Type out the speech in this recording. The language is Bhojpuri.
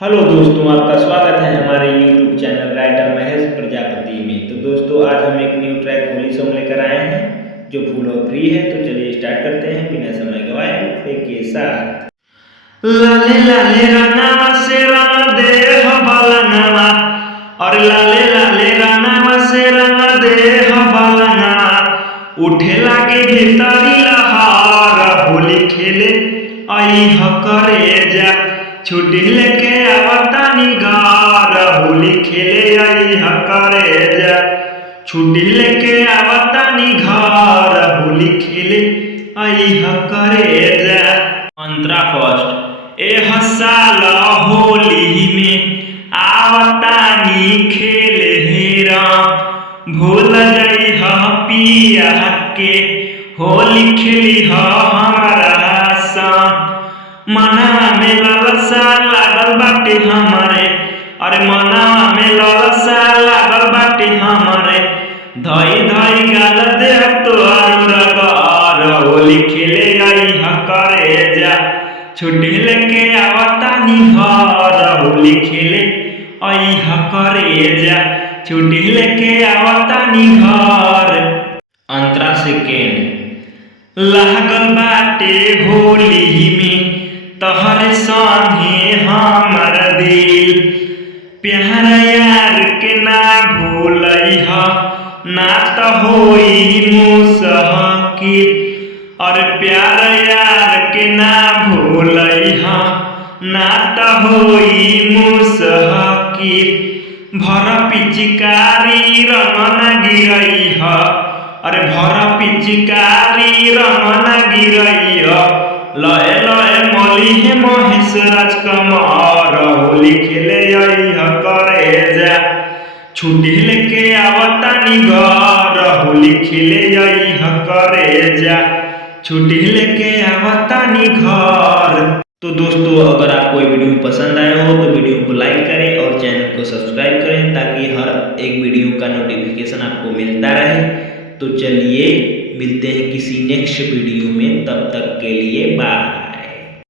हेलो दोस्तों, आपका स्वागत है हमारे YouTube channel writer Mahesh Prajapati में। तो दोस्तों, आज हम एक न्यू ट्रैक होली सॉन्ग लेकर आए हैं जो फुल और फ्री है। तो चलिए स्टार्ट करते हैं बिना समय गवाए मुखड़े के साथ। लाले लाले रंगवा से रंग दे हो बलनवा, और लाले लाले रंगवा से रंग दे हो बलनवा, उठे लागे भीतरी लहार, होली खेले आई हो करे जा, छुट्टी लेके आवतानी घर, होली खेले आई ह करे जा, छुट्टी लेके आवतानी घर, होली खेले आई ह करे जा। अंतरा फर्स्ट ए साल होली में आवतानी खेले हेरा, भूल जाई ह पिया के, होली खेली ह हमारा संग, मनवा में लालसा लागल बाटे हमारे, अरे मनवा में लालसा लागल बाटे हमारे, धई धई गाल दे तोहार रगार, होली खेले आई ह करे जा, छुट्टी लेके आवतानी घर, होली खेले आई ह करे जा, छुट्टी लेके आवतानी घर। अंतरा सेकेंड लागल बाटे होली में तहरे संगे हमर दिल, प्यार यार के ना भूलई ह, ना त होई मुसहकिल, और प्यार यार के ना भूलई ह, ना त होई मुसहकिल, भर पिचकारी रंग न गिरई ह, अरे भर पिचकारी रंग न गिरई ह, लय लय मली है महेश राजकुमार, होली खेले आई ह करे जा, छुट्टी लेके आवतानी घर, होली खेले आई ह करे जा, छुट्टी लेके आवतानी घर। तो दोस्तों, अगर आपको ये वीडियो पसंद आया हो तो वीडियो को लाइक करें और चैनल को सब्सक्राइब करें ताकि हर एक वीडियो का नोटिफिकेशन आपको मिलता रहे। तो चलिए मिलते हैं किसी नेक्स्ट वीडियो में, तब तक के लिए बाय।